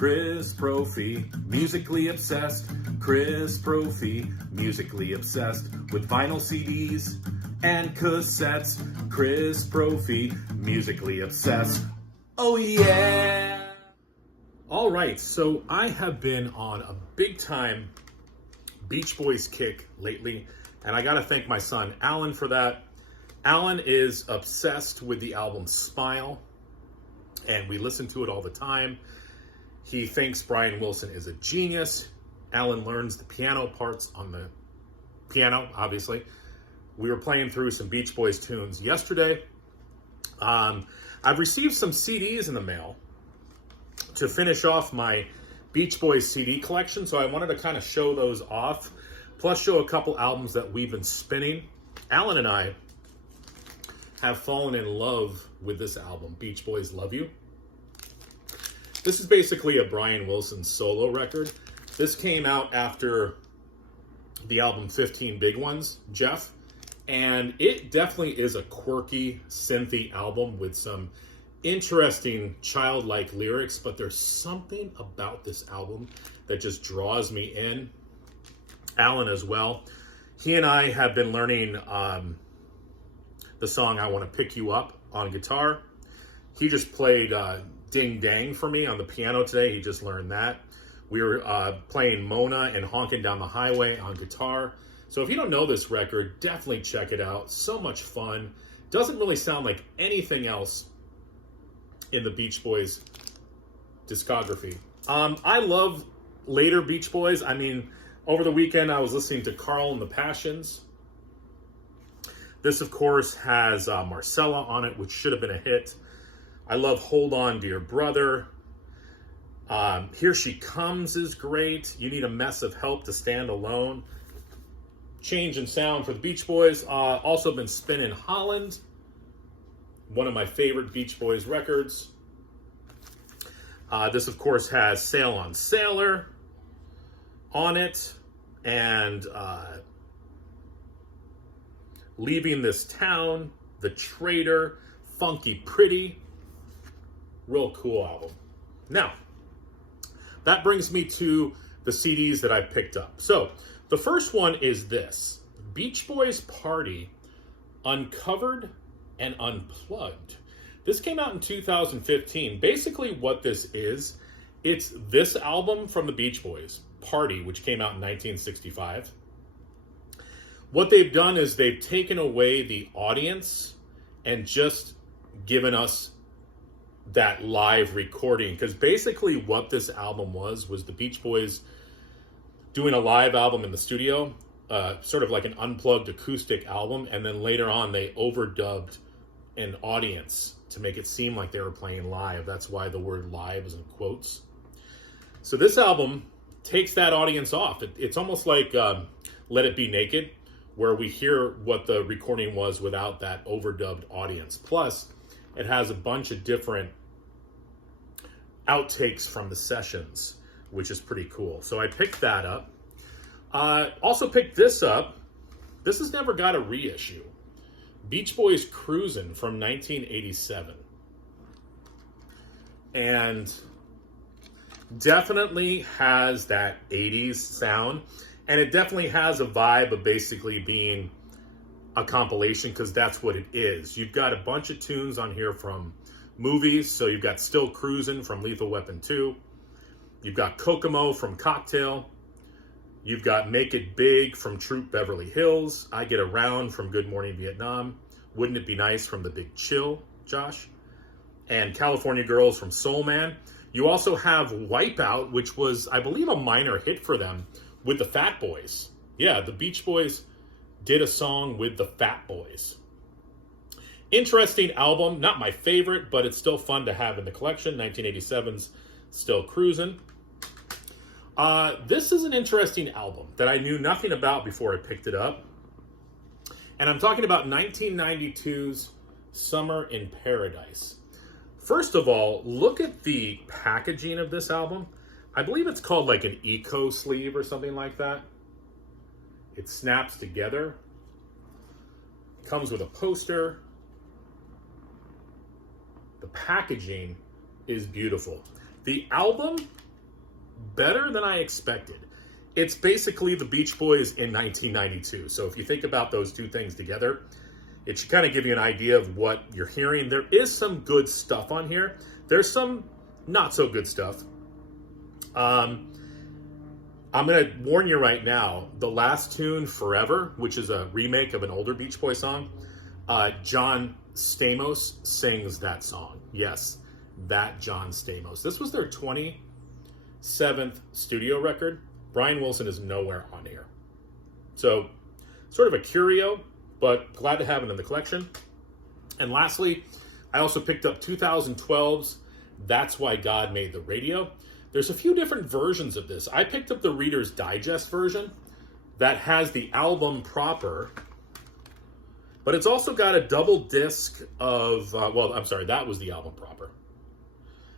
Chris Brophy, musically obsessed. Chris Brophy, musically obsessed with vinyl CDs and cassettes. Chris Brophy, musically obsessed. Oh yeah! All right, so I have been on a big time Beach Boys kick lately, and I gotta thank my son Alan for that. Alan is obsessed with the album Smile, and we listen to it all the time. He thinks Brian Wilson is a genius. Alan learns the piano parts on the piano, obviously. We were playing through some Beach Boys tunes yesterday. I've received some CDs in the mail to finish off my Beach Boys CD collection, so I wanted to kind of show those off, plus show a couple albums that we've been spinning. Alan and I have fallen in love with this album, Beach Boys Love You. This is basically a Brian Wilson solo record. This came out after the album 15 Big Ones, Jeff, and it definitely is a quirky, synthy album with some interesting childlike lyrics, but there's something about this album that just draws me in. Alan as well. He and I have been learning the song I Want to Pick You Up on guitar. He just played Ding Dang for me on the piano today. He just learned that. We were playing Mona and Honking Down the Highway on guitar. So if you don't know this record, definitely check it out. So much fun. Doesn't really sound like anything else in the Beach Boys discography. I love later Beach Boys. I mean, over the weekend I was listening to Carl and the Passions. This, of course, has Marcella on it, which should have been a hit. I love Hold On, Dear Brother. Here She Comes is great. You Need a Mess of Help to Stand Alone. Change in sound for the Beach Boys. Also been spinning Holland, one of my favorite Beach Boys records. This, of course, has Sail on Sailor on it. And Leaving This Town, The Traitor, Funky Pretty. Real cool album. Now, that brings me to the CDs that I picked up. So, the first one is this. Beach Boys Party, Uncovered and Unplugged. This came out in 2015. Basically what this is, it's this album from the Beach Boys, Party, which came out in 1965. What they've done is they've taken away the audience and just given us that live recording, because basically what this album was the Beach Boys doing a live album in the studio, sort of like an unplugged acoustic album, and then later on they overdubbed an audience to make it seem like they were playing live. That's why the word live is in quotes. So this album takes that audience off. It's almost like Let It Be Naked, where we hear what the recording was without that overdubbed audience. Plus, it has a bunch of different outtakes from the sessions, which is pretty cool. So I picked that up. Also picked this up. This has never got a reissue. Beach Boys Cruisin' from 1987. And definitely has that 80s sound. And it definitely has a vibe of basically being a compilation, because that's what it is. You've got a bunch of tunes on here from movies. So you've got Still Cruisin' from Lethal Weapon 2. You've got Kokomo from Cocktail. You've got Make It Big from Troop Beverly Hills. I Get Around from Good Morning Vietnam. Wouldn't It Be Nice from The Big Chill, Josh. And California Girls from Soul Man. You also have Wipeout, which was, I believe, a minor hit for them with the Fat Boys. Yeah, the Beach Boys did a song with the Fat Boys. Interesting album. Not my favorite, but it's still fun to have in the collection. 1987's Still Cruisin'. This is an interesting album that I knew nothing about before I picked it up. And I'm talking about 1992's Summer in Paradise. First of all, look at the packaging of this album. I believe it's called like an eco sleeve or something like that. It snaps together. Comes with a poster. The packaging is beautiful. The album better than I expected. It's basically the Beach Boys in 1992. So if you think about those two things together, it should kind of give you an idea of what you're hearing. There is some good stuff on here. There's some not so good stuff. I'm going to warn you right now, the last tune, Forever, which is a remake of an older Beach Boy song, John Stamos sings that song. Yes, that John Stamos. This was their 27th studio record. Brian Wilson is nowhere on here. So, sort of a curio, but glad to have it in the collection. And lastly, I also picked up 2012's That's Why God Made the Radio. There's a few different versions of this. I picked up the Reader's Digest version that has the album proper, but it's also got a double disc of, that was the album proper.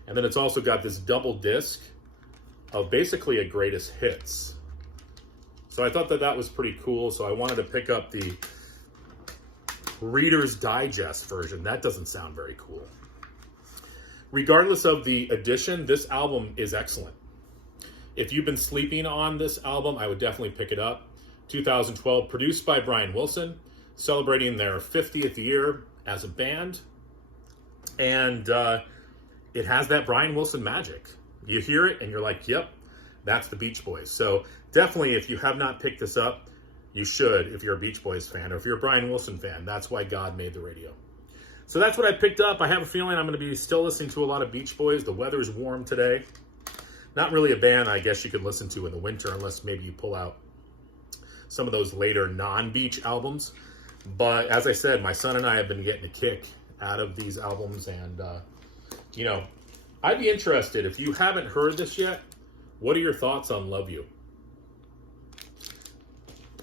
And then it's also got this double disc of basically a greatest hits. So I thought that that was pretty cool, so I wanted to pick up the Reader's Digest version. That doesn't sound very cool. Regardless of the edition, this album is excellent. If you've been sleeping on this album, I would definitely pick it up. 2012, produced by Brian Wilson, celebrating their 50th year as a band. And it has that Brian Wilson magic. You hear it and you're like, yep, that's the Beach Boys. So definitely, if you have not picked this up, you should if you're a Beach Boys fan, or if you're a Brian Wilson fan. That's Why God Made the Radio. So that's what I picked up. I have a feeling I'm going to be still listening to a lot of Beach Boys. The weather's warm today. Not really a band I guess you could listen to in the winter unless maybe you pull out some of those later non-beach albums. But as I said, my son and I have been getting a kick out of these albums. And, you know, I'd be interested, if you haven't heard this yet, what are your thoughts on Love You?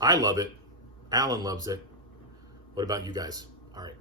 I love it. Alan loves it. What about you guys? All right.